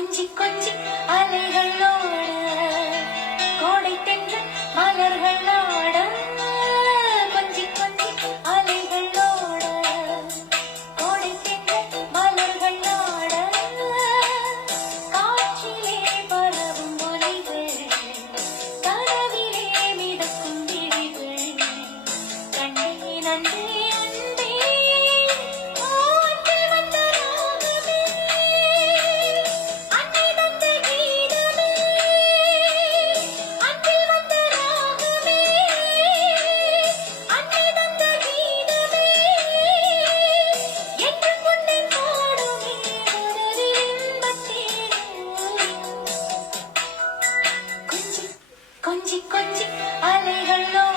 கொஞ்சி கொஞ்சி அலைகளோ கொச்சி கொச்சி அலைகளோ